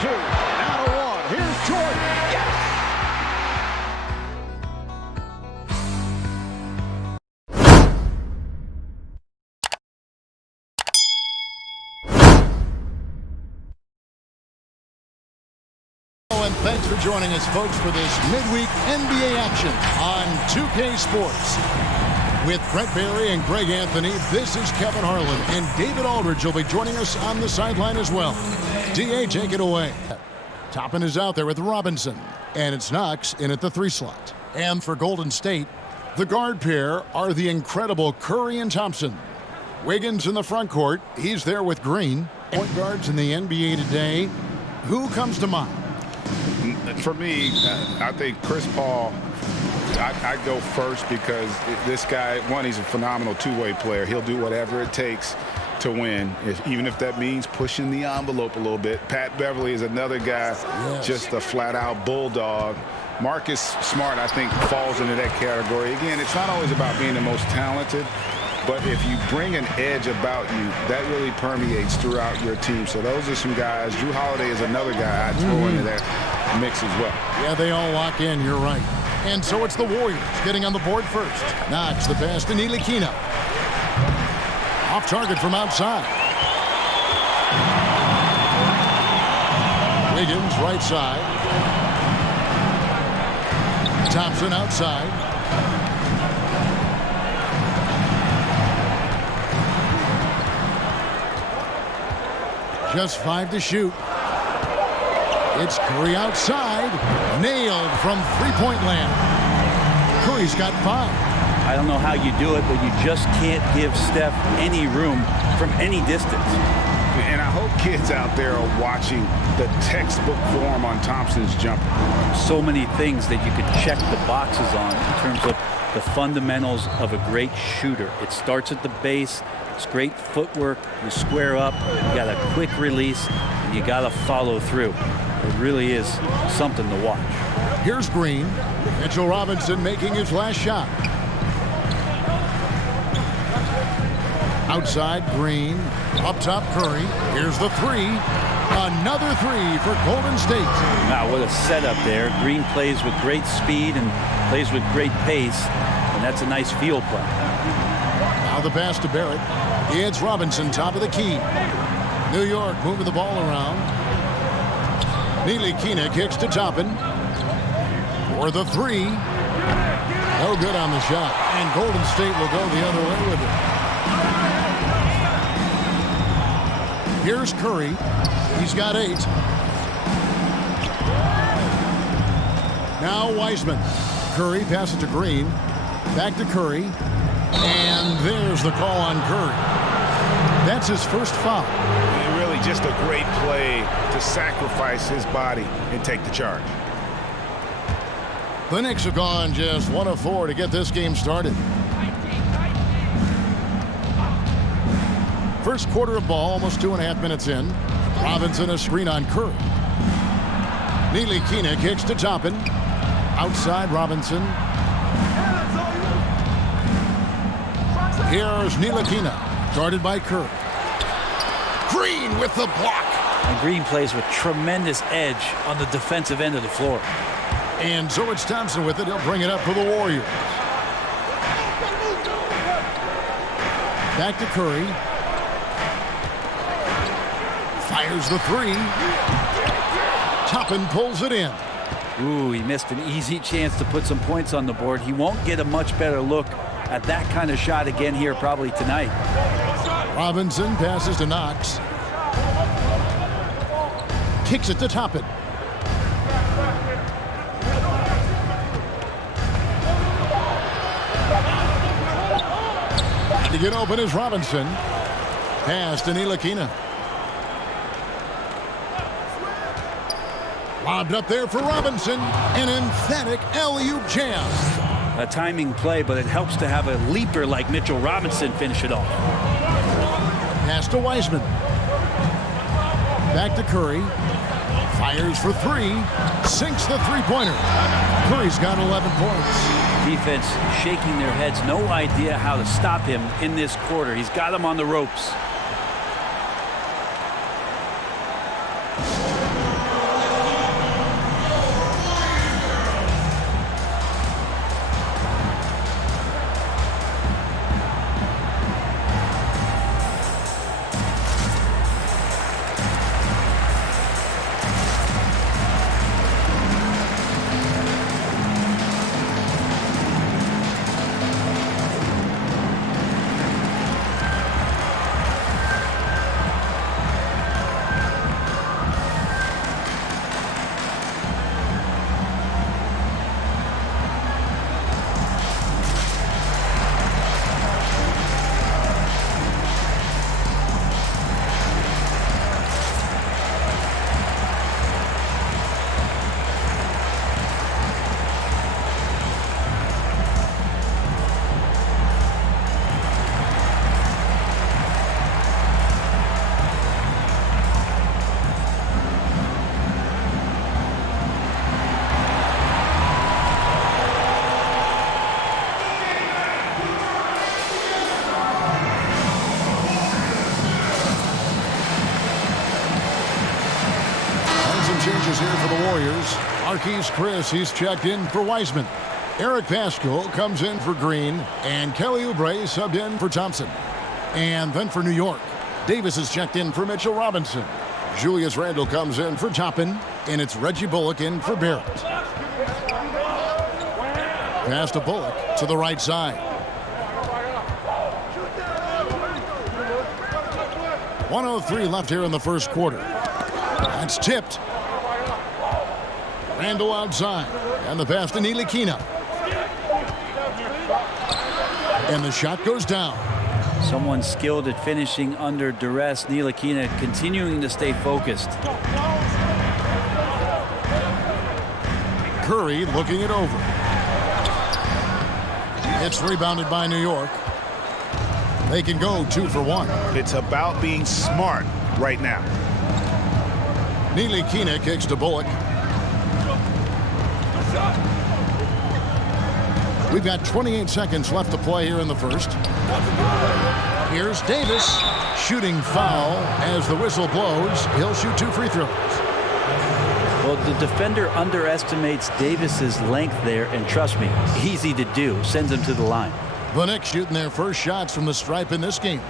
2. Now to 1. Here's Jordan. Yes! And thanks for joining us, folks, for this midweek NBA action on 2K Sports. With Brent Barry and Greg Anthony, this is Kevin Harlan, and David Aldridge will be joining us on the sideline as well. DA, take it away. Toppin is out there with Robinson, and it's Knox in at the 3 slot. And for Golden State, the guard pair are the incredible Curry and Thompson. Wiggins in the front court. He's there with Green. Point guards in the NBA today. Who comes to mind? For me, I think Chris Paul, I go first because this guy, one, he's a phenomenal two-way player. He'll do whatever it takes to win, even if that means pushing the envelope a little bit. Pat Beverly is another guy, just a flat-out bulldog. Marcus Smart, I think, falls into that category. Again, it's not always about being the most talented, but if you bring an edge about you, that really permeates throughout your team. So those are some guys. Drew Holiday is another guy I'd throw into that mix as well. Yeah, they all lock in, you're right. And so it's the Warriors getting on the board first. Knox the pass to Ntilikina. Off target from outside. Wiggins right side. Thompson outside. Just 5 to shoot. It's Curry outside. Nailed from three-point land. Curry's got 5. I don't know how you do it, but you just can't give Steph any room from any distance. And I hope kids out there are watching the textbook form on Thompson's jumper. So many things that you could check the boxes on in terms of the fundamentals of a great shooter. It starts at the base. It's great footwork. You square up. You got a quick release, and you got to follow through. It really is something to watch. Here's Green. Mitchell Robinson making his last shot. Outside, Green. Up top, Curry. Here's the 3. Another 3 for Golden State. Wow, what a setup there. Green plays with great speed and plays with great pace, and that's a nice field play. Now the pass to Barrett. It's Robinson, top of the key. New York moving the ball around. Ntilikina kicks to Toppin. For the 3. No good on the shot. And Golden State will go the other way with it. Here's Curry. He's got 8. Now Wiseman. Curry passes to Green. Back to Curry. And there's the call on Curry. That's his first foul. Really just a great play to sacrifice his body and take the charge. The Knicks have gone just 1 of 4 to get this game started. First quarter of ball, almost 2.5 minutes in. Robinson a screen on Curry. Ntilikina kicks to Toppin. Outside Robinson. Here's Ntilikina, guarded by Curry. Green with the block. And Green plays with tremendous edge on the defensive end of the floor. And so it's Thompson with it. He'll bring it up for the Warriors. Back to Curry. Fires the 3. Toppin pulls it in. Ooh, he missed an easy chance to put some points on the board. He won't get a much better look at that kind of shot again here probably tonight. Robinson passes to Knox. Kicks it to Toppin. To get open is Robinson. Pass to Ntilikina. Lobbed up there for Robinson. An emphatic alley-oop jam. A timing play, but it helps to have a leaper like Mitchell Robinson finish it off. Pass to Wiseman. Back to Curry. Fires for 3. Sinks the three-pointer. Curry's got 11 points. Defense shaking their heads. No idea how to stop him in this quarter. He's got him on the ropes. changes here for the Warriors. Marquise Chris, he's checked in for Wiseman. Eric Pascal comes in for Green, and Kelly Oubre subbed in for Thompson. And then for New York, Davis is checked in for Mitchell Robinson. Julius Randle comes in for Toppin, and it's Reggie Bullock in for Barrett. Pass to Bullock to the right side. 1:03 left here in the first quarter. That's tipped. Randle outside, and the pass to Ntilikina. And the shot goes down. Someone skilled at finishing under duress. Ntilikina continuing to stay focused. Curry looking it over. It's rebounded by New York. They can go 2 for 1. It's about being smart right now. Ntilikina kicks to Bullock. We've got 28 seconds left to play here in the first. Here's Davis. Shooting foul as the whistle blows. He'll shoot 2 free throws. Well, the defender underestimates Davis's length there, and trust me, easy to do. Sends him to the line. The Knicks shooting their first shots from the stripe in this game.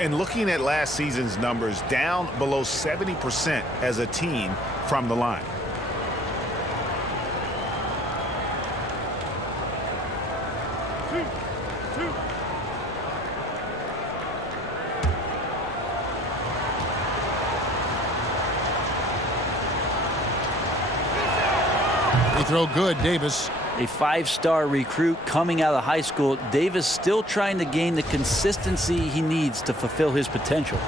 And looking at last season's numbers, down below 70% as a team from the line. They throw good, Davis. A 5-star recruit coming out of high school. Davis still trying to gain the consistency he needs to fulfill his potential.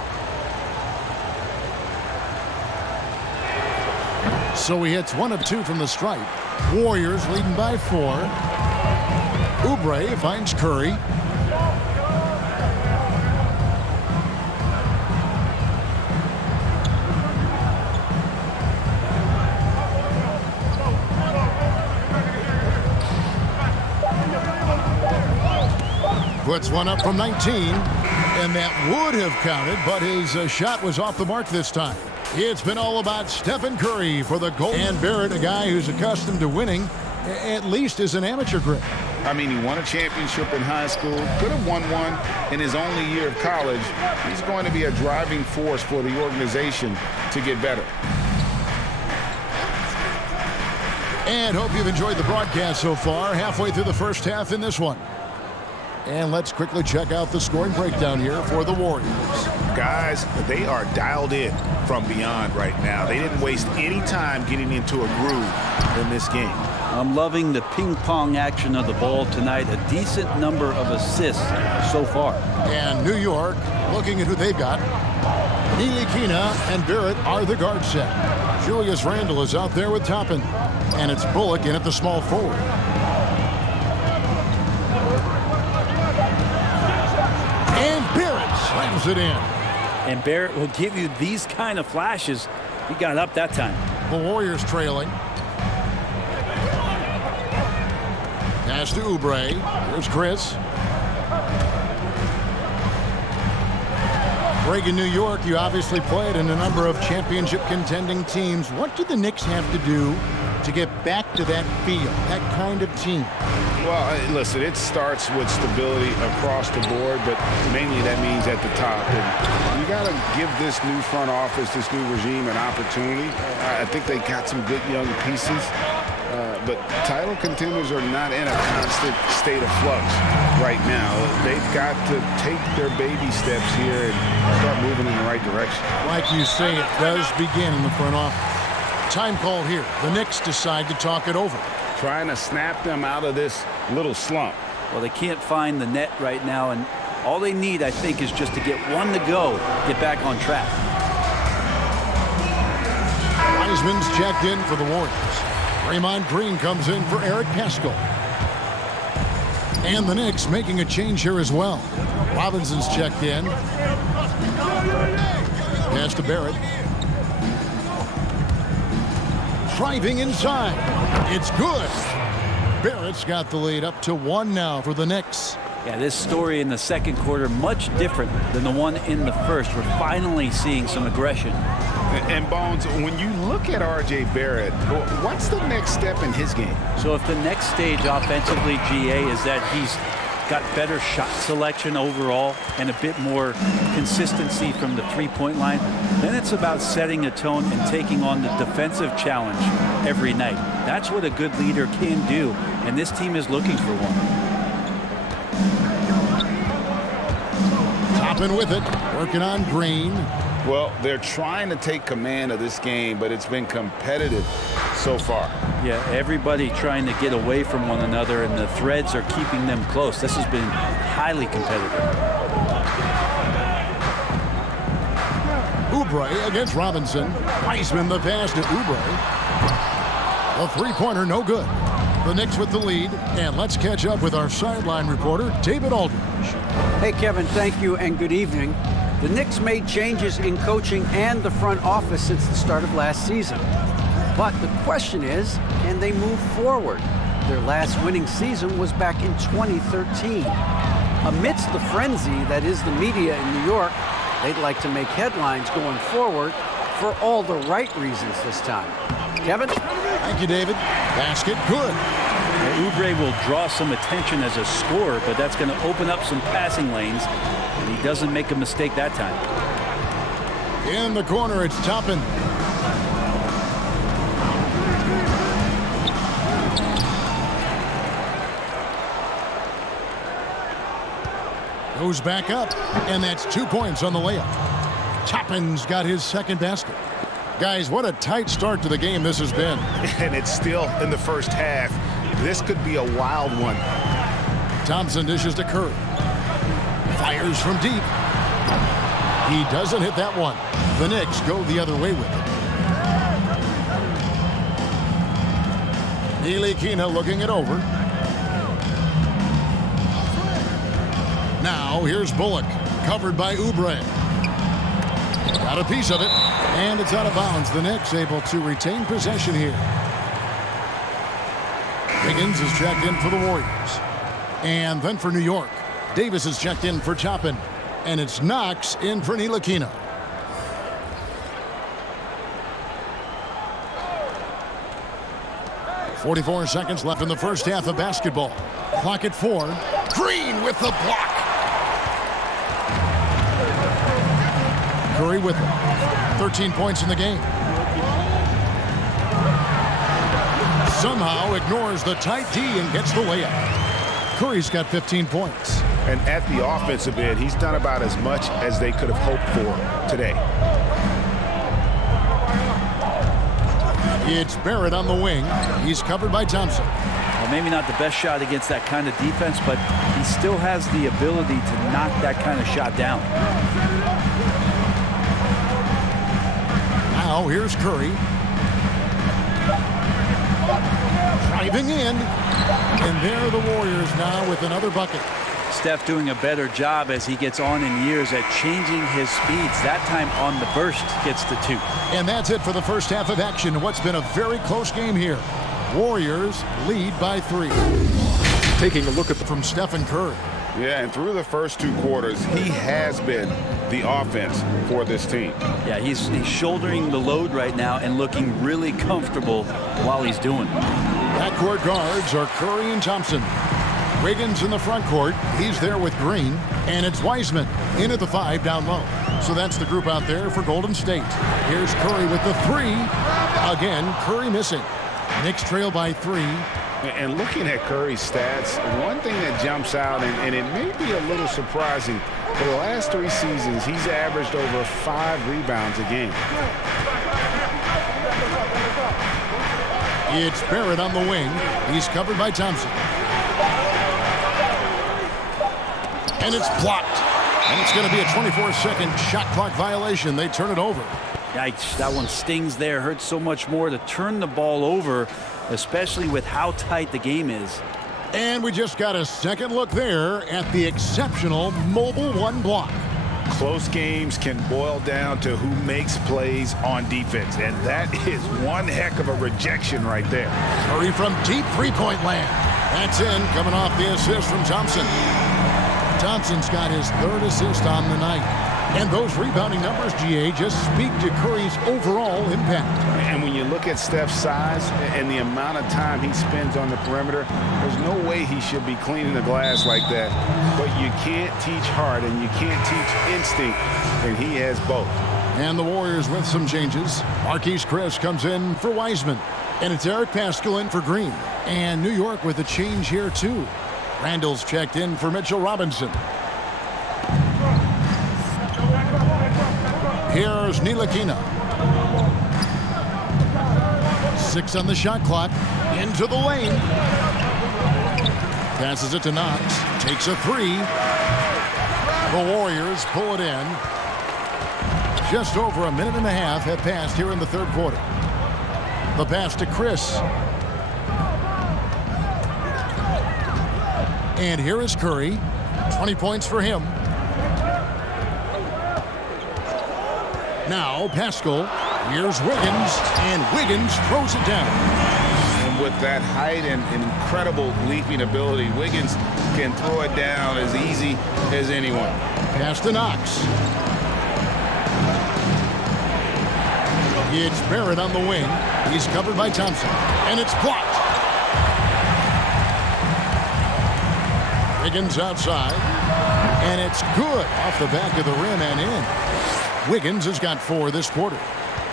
So he hits 1 of 2 from the stripe. Warriors leading by 4. Oubre finds Curry. Puts 1 up from 19, and that would have counted, but his shot was off the mark this time. It's been all about Stephen Curry for the goal. And Barrett, a guy who's accustomed to winning, at least as an amateur grade. I mean, he won a championship in high school, could have won one in his only year of college. He's going to be a driving force for the organization to get better. And hope you've enjoyed the broadcast so far. Halfway through the first half in this one. And let's quickly check out the scoring breakdown here for the Warriors. Guys, they are dialed in from beyond right now. They didn't waste any time getting into a groove in this game. I'm loving the ping-pong action of the ball tonight. A decent number of assists so far. And New York, looking at who they've got. Ntilikina and Barrett are the guard set. Julius Randle is out there with Toppin. And it's Bullock in at the small forward. And Barrett slams it in. And Barrett will give you these kind of flashes. He got up that time. The Warriors trailing. Pass to Oubre. Here's Chris. Greg, in New York, you obviously played in a number of championship contending teams. What do the Knicks have to do to get back to that feel, that kind of team? Well, listen, it starts with stability across the board, but mainly that means at the top. And you got to give this new front office, this new regime, an opportunity. I think they got some good young pieces, but title contenders are not in a constant state of flux right now. They've got to take their baby steps here and start moving in the right direction. Like you say, it does begin in the front office. Time call here. The Knicks decide to talk it over. Trying to snap them out of this little slump. Well, they can't find the net right now, and all they need, I think, is just to get 1 to go, get back on track. Wiseman's checked in for the Warriors. Draymond Green comes in for Eric Pascal. And the Knicks making a change here as well. Robinson's checked in. Pass to Barrett. Driving inside. It's good. Barrett's got the lead up to 1 now for the Knicks. Yeah, this story in the second quarter, much different than the one in the first. We're finally seeing some aggression. And Bones, when you look at R.J. Barrett, what's the next step in his game? So if the next stage offensively, GA, is that he's got better shot selection overall and a bit more consistency from the three-point line, then it's about setting a tone and taking on the defensive challenge every night. That's what a good leader can do, and this team is looking for one. Toppin with it, working on Green. Well, they're trying to take command of this game, but it's been competitive so far. Yeah, everybody trying to get away from one another, and the threads are keeping them close. This has been highly competitive. Oubre against Robinson. Wiseman the pass to Oubre. A three-pointer, no good. The Knicks with the lead, and let's catch up with our sideline reporter, David Aldridge. Hey, Kevin, thank you, and good evening. The Knicks made changes in coaching and the front office since the start of last season. But the question is, can they move forward? Their last winning season was back in 2013. Amidst the frenzy that is the media in New York, they'd like to make headlines going forward for all the right reasons this time. Kevin? Thank you, David. Basket, good. Well, Oubre will draw some attention as a scorer, but that's going to open up some passing lanes, and he doesn't make a mistake that time. In the corner, it's Toppin. Goes back up, and that's 2 points on the layup. Toppin's got his second basket. Guys, what a tight start to the game this has been. And it's still in the first half. This could be a wild one. Thompson dishes to Curry. Fires from deep. He doesn't hit that one. The Knicks go the other way with it. Ntilikina looking it over. Now here's Bullock, covered by Oubre. Got a piece of it, and it's out of bounds. The Knicks able to retain possession here. Higgins is checked in for the Warriors. And then for New York, Davis is checked in for Toppin. And it's Knox in for Ntilikina. .44 seconds left in the first half of basketball. Clock at 4. Green with the block. Curry with it. 13 points in the game. Somehow ignores the tight D and gets the layup. Curry's got 15 points. And at the offensive end, he's done about as much as they could have hoped for today. It's Barrett on the wing. He's covered by Thompson. Well, maybe not the best shot against that kind of defense, but he still has the ability to knock that kind of shot down. Now here's Curry. Driving in. And there are the Warriors now with another bucket. Steph doing a better job as he gets on in years at changing his speeds. That time on the burst gets the 2. And that's it for the first half of action. What's been a very close game here. Warriors lead by 3. Taking a look at from Stephen Curry. Yeah, and through the first 2 quarters, he has been the offense for this team. Yeah, he's shouldering the load right now and looking really comfortable while he's doing it. Backcourt guards are Curry and Thompson. Wiggins in the front court. He's there with Green. And it's Wiseman in at the 5 down low. So that's the group out there for Golden State. Here's Curry with the 3. Again, Curry missing. Knicks trail by 3. And looking at Curry's stats, one thing that jumps out, and it may be a little surprising, for the last 3 seasons, he's averaged over 5 rebounds a game. It's Barrett on the wing. He's covered by Thompson. And it's blocked. And it's going to be a 24-second shot clock violation. They turn it over. Yikes, that one stings there. Hurts so much more to turn the ball over, especially with how tight the game is. And we just got a second look there at the exceptional Mobile 1 block. Close games can boil down to who makes plays on defense, and that is one heck of a rejection right there. Curry from deep three-point land. That's in, coming off the assist from Thompson. Thompson's got his 3rd assist on the night. And those rebounding numbers, GA, just speak to Curry's overall impact. And when you look at Steph's size and the amount of time he spends on the perimeter, there's no way he should be cleaning the glass like that. But you can't teach heart and you can't teach instinct, and he has both. And the Warriors with some changes. Marquise Chris comes in for Wiseman. And it's Eric Paschal in for Green. And New York with a change here, too. Randall's checked in for Mitchell Robinson. Here's Ntilikina. 6 on the shot clock. Into the lane. Passes it to Knox. Takes a 3. The Warriors pull it in. Just over a minute and a half have passed here in the 3rd quarter. The pass to Chris. And here is Curry. 20 points for him. Now Paschal. Here's Wiggins. And Wiggins throws it down. And with that height and incredible leaping ability, Wiggins can throw it down as easy as anyone. Pass to Knox. It's Barrett on the wing. He's covered by Thompson. And it's blocked. Wiggins outside. And it's good off the back of the rim and in. Wiggins has got 4 this quarter.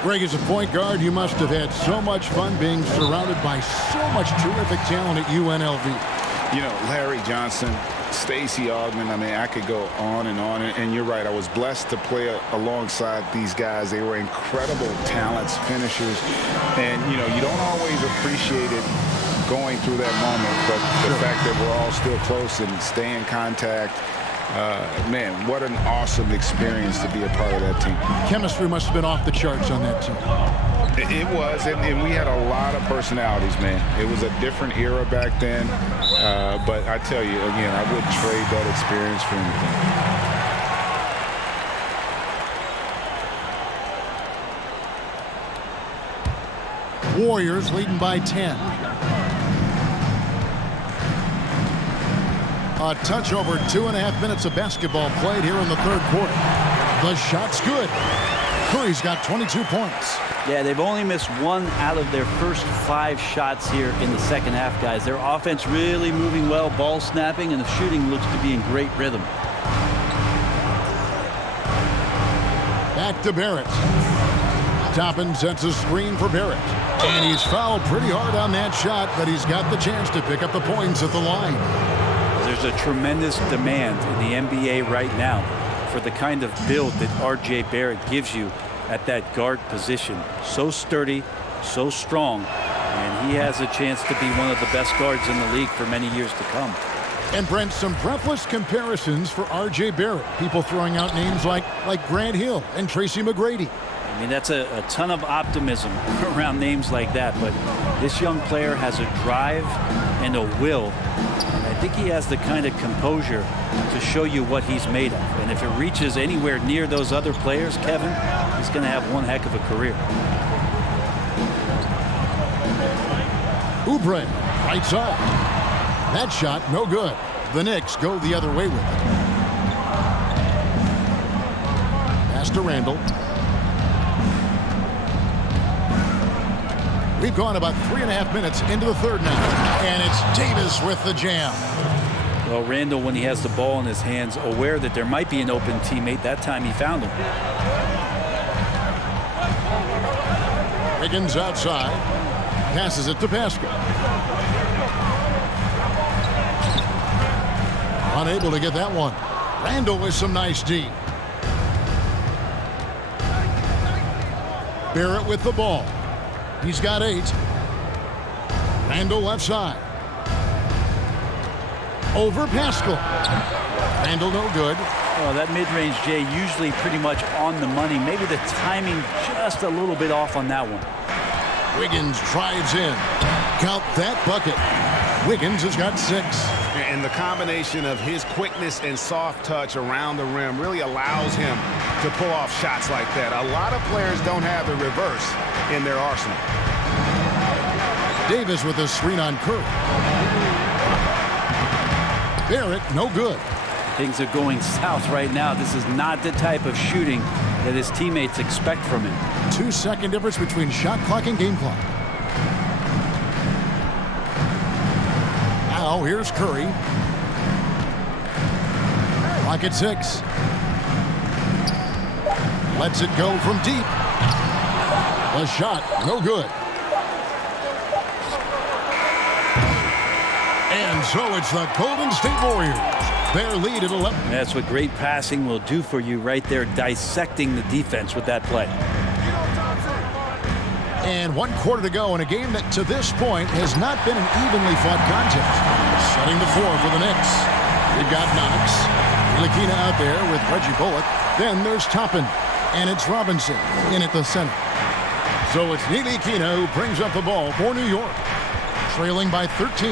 Greg, as a point guard, you must have had so much fun being surrounded by so much terrific talent at UNLV. You know, Larry Johnson, Stacey Augmon, I mean, I could go on. And you're right, I was blessed to play alongside these guys. They were incredible talents, finishers. And, you know, you don't always appreciate it going through that moment, but the fact that we're all still close and stay in contact, man, what an awesome experience to be a part of that team. Chemistry must have been off the charts on that team. It was, and we had a lot of personalities, man. It was a different era back then, but I tell you, again, I wouldn't trade that experience for anything. Warriors leading by 10. A touch over 2.5 minutes of basketball played here in the 3rd quarter. The shot's good. Curry's got 22 points. Yeah, they've only missed 1 out of their first 5 shots here in the 2nd half, guys. Their offense really moving well, ball snapping, and the shooting looks to be in great rhythm. Back to Barrett. Toppin sets a screen for Barrett. And he's fouled pretty hard on that shot, but he's got the chance to pick up the points at the line. There's a tremendous demand in the NBA right now for the kind of build that R.J. Barrett gives you at that guard position. So sturdy, so strong, and he has a chance to be one of the best guards in the league for many years to come. And Brent, some breathless comparisons for R.J. Barrett. People throwing out names like Grant Hill and Tracy McGrady. I mean, that's a ton of optimism around names like that, but this young player has a drive and a will. And I think he has the kind of composure to show you what he's made of. And if it reaches anywhere near those other players, Kevin, he's going to have one heck of a career. Oubre, right side. That shot, no good. The Knicks go the other way with it. Pass to Randall. We've gone about 3.5 minutes into the 3rd now. And it's Davis with the jam. Well, Randall, when he has the ball in his hands, aware that there might be an open teammate, that time he found him. Wiggins outside. Passes it to Paschal. Unable to get that one. Randall with some nice D. Barrett with the ball. He's got 8. Randall left side. Over Paschal. Randall no good. Oh, that mid-range, Jay, usually pretty much on the money. Maybe the timing just a little bit off on that one. Wiggins drives in. Count that bucket. Wiggins has got 6. And the combination of his quickness and soft touch around the rim really allows him to pull off shots like that. A lot of players don't have the reverse in their arsenal. Davis with a screen on Curry. Barrett, no good. Things are going south right now. This is not the type of shooting that his teammates expect from him. 2-second difference between shot clock and game clock. Now here's Curry. Clock at 6. Lets it go from deep. The shot, no good. And so it's the Golden State Warriors. Their lead at 11. That's what great passing will do for you right there, dissecting the defense with that play. And 1 quarter to go in a game that to this point has not been an evenly fought contest. Setting the floor for the Knicks. We've got Knox. Ntilikina out there with Reggie Bullock. Then there's Toppin. And it's Robinson in at the center. So it's Ntilikina who brings up the ball for New York. Trailing by 13.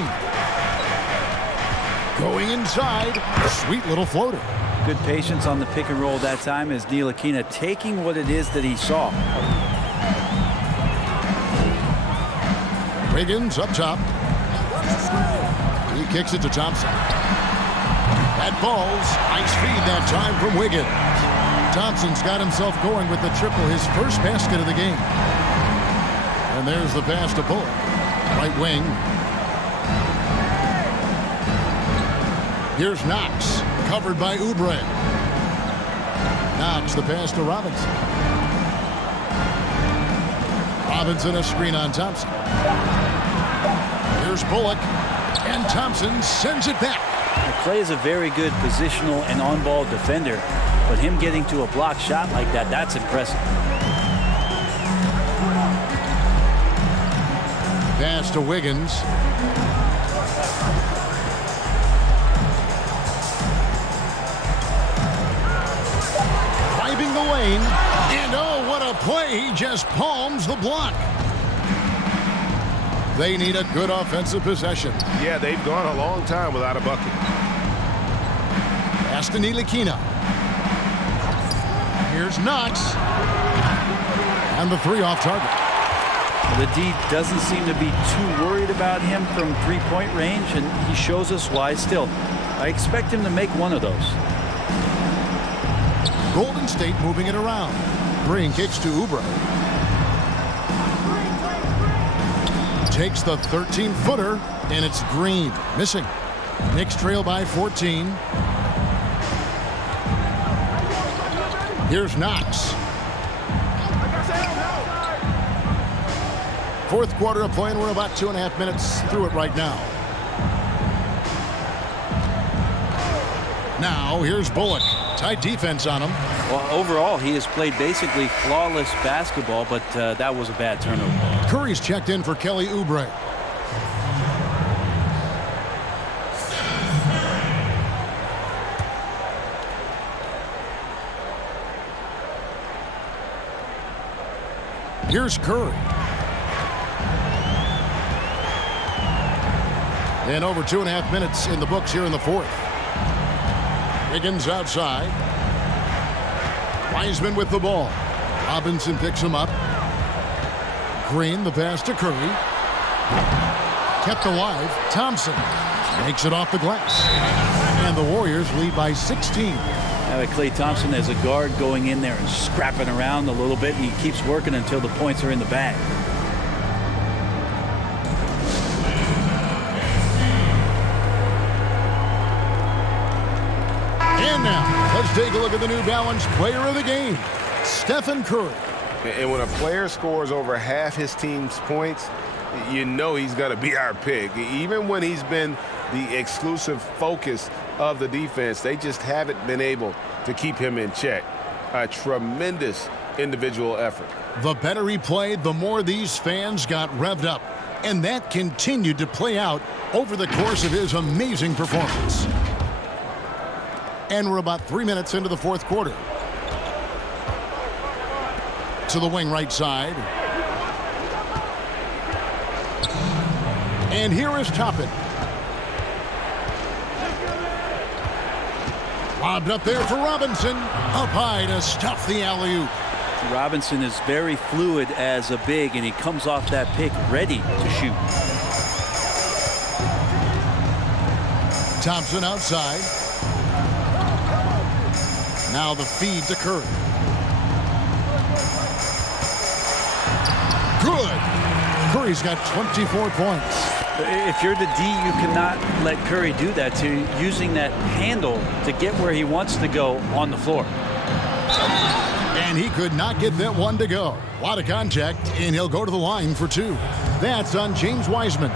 Going inside. A sweet little floater. Good patience on the pick and roll that time as Ntilikina taking what it is that he saw. Wiggins up top. He kicks it to Thompson. That falls. Nice feed that time from Wiggins. Thompson's got himself going with the triple, his first basket of the game. And there's the pass to Bullock. Right wing. Here's Knox, covered by Oubre. Knox, the pass to Robinson. Robinson, a screen on Thompson. Here's Bullock, and Thompson sends it back. Clay is a very good positional and on-ball defender, but him getting to a block shot like that, that's impressive. Pass to Wiggins. Driving the lane, and oh, what a play. He just palms the block. They need a good offensive possession. Yeah, they've gone a long time without a bucket. Pass to Ntilikina. Here's Knox. And the 3 off target. The D doesn't seem to be too worried about him from three-point range, and he shows us why still. I expect him to make one of those. Golden State moving it around. Green kicks to Oubre. Takes the 13-footer, and it's Green. Missing. Knicks trail by 14. Here's Knox. 4th quarter of play, and we're about 2.5 minutes through it right now. Now, here's Bullock. Tight defense on him. Well, overall, he has played basically flawless basketball, but that was a bad turnover. Curry's checked in for Kelly Oubre. Here's Curry. And over 2.5 minutes in the books here in the 4th. Wiggins outside. Wiseman with the ball. Robinson picks him up. Green, the pass to Curry. Kept alive. Thompson makes it off the glass. And the Warriors lead by 16. Now Klay Thompson as a guard going in there and scrapping around a little bit, and he keeps working until the points are in the bag. And now, let's take a look at the New Balance player of the game, Stephen Curry. And when a player scores over half his team's points, you know he's going to be our pick. Even when he's been the exclusive focus of the defense, they just haven't been able to keep him in check. A tremendous individual effort. The better he played, the more these fans got revved up. And that continued to play out over the course of his amazing performance. And we're about 3 minutes into the 4th quarter. To the wing right side. And here is Toppin. Lobbed up there for Robinson. Up high to stuff the alley-oop. Robinson is very fluid as a big, and he comes off that pick ready to shoot. Thompson outside. Now the feed to Curry. Good. Curry's got 24 points. If you're the D, you cannot let Curry do that to using that handle to get where he wants to go on the floor. And he could not get that one to go. A lot of contact, and he'll go to the line for 2. That's on James Wiseman.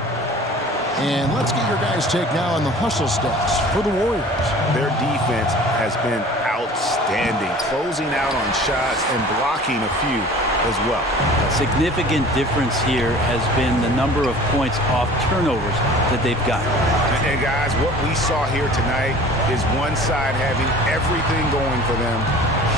And let's get your guys' take now on the hustle stats for the Warriors. Their defense has been outstanding, closing out on shots and blocking a few as well. A significant difference here has been the number of points off turnovers that they've got. And guys, what we saw here tonight is one side having everything going for them.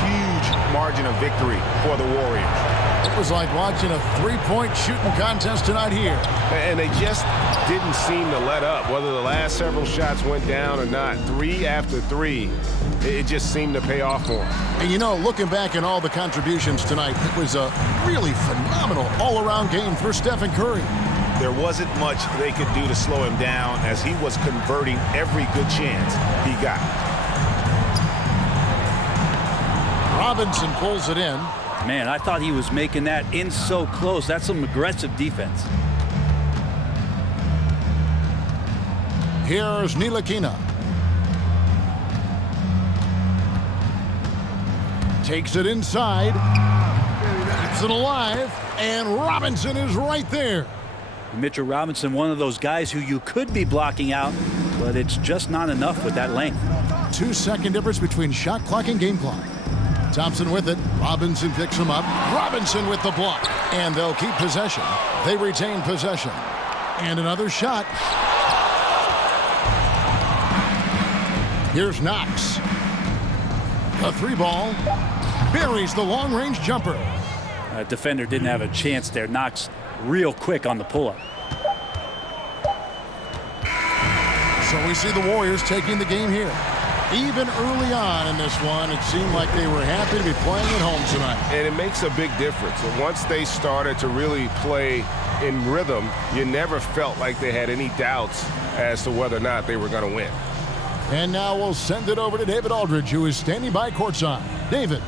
Huge margin of victory for the Warriors. It was like watching a three-point shooting contest tonight here. And they just didn't seem to let up. Whether the last several shots went down or not, 3 after 3, it just seemed to pay off for them. And you know, looking back at all the contributions tonight, it was a really phenomenal all-around game for Stephen Curry. There wasn't much they could do to slow him down as he was converting every good chance he got. Robinson pulls it in. Man, I thought he was making that in so close. That's some aggressive defense. Here's Ntilikina. Takes it inside. Keeps it alive. And Robinson is right there. Mitchell Robinson, one of those guys who you could be blocking out, but it's just not enough with that length. 2-second difference between shot clock and game clock. Thompson with it. Robinson picks him up. Robinson with the block. And they'll keep possession. They retain possession. And another shot. Here's Knox. A 3-ball. Buries the long-range jumper. Defender didn't have a chance there. Knox real quick on the pull-up. So we see the Warriors taking the game here. Even early on in this one, it seemed like they were happy to be playing at home tonight. And it makes a big difference. And once they started to really play in rhythm, you never felt like they had any doubts as to whether or not they were going to win. And now we'll send it over to David Aldridge, who is standing by courtside. David.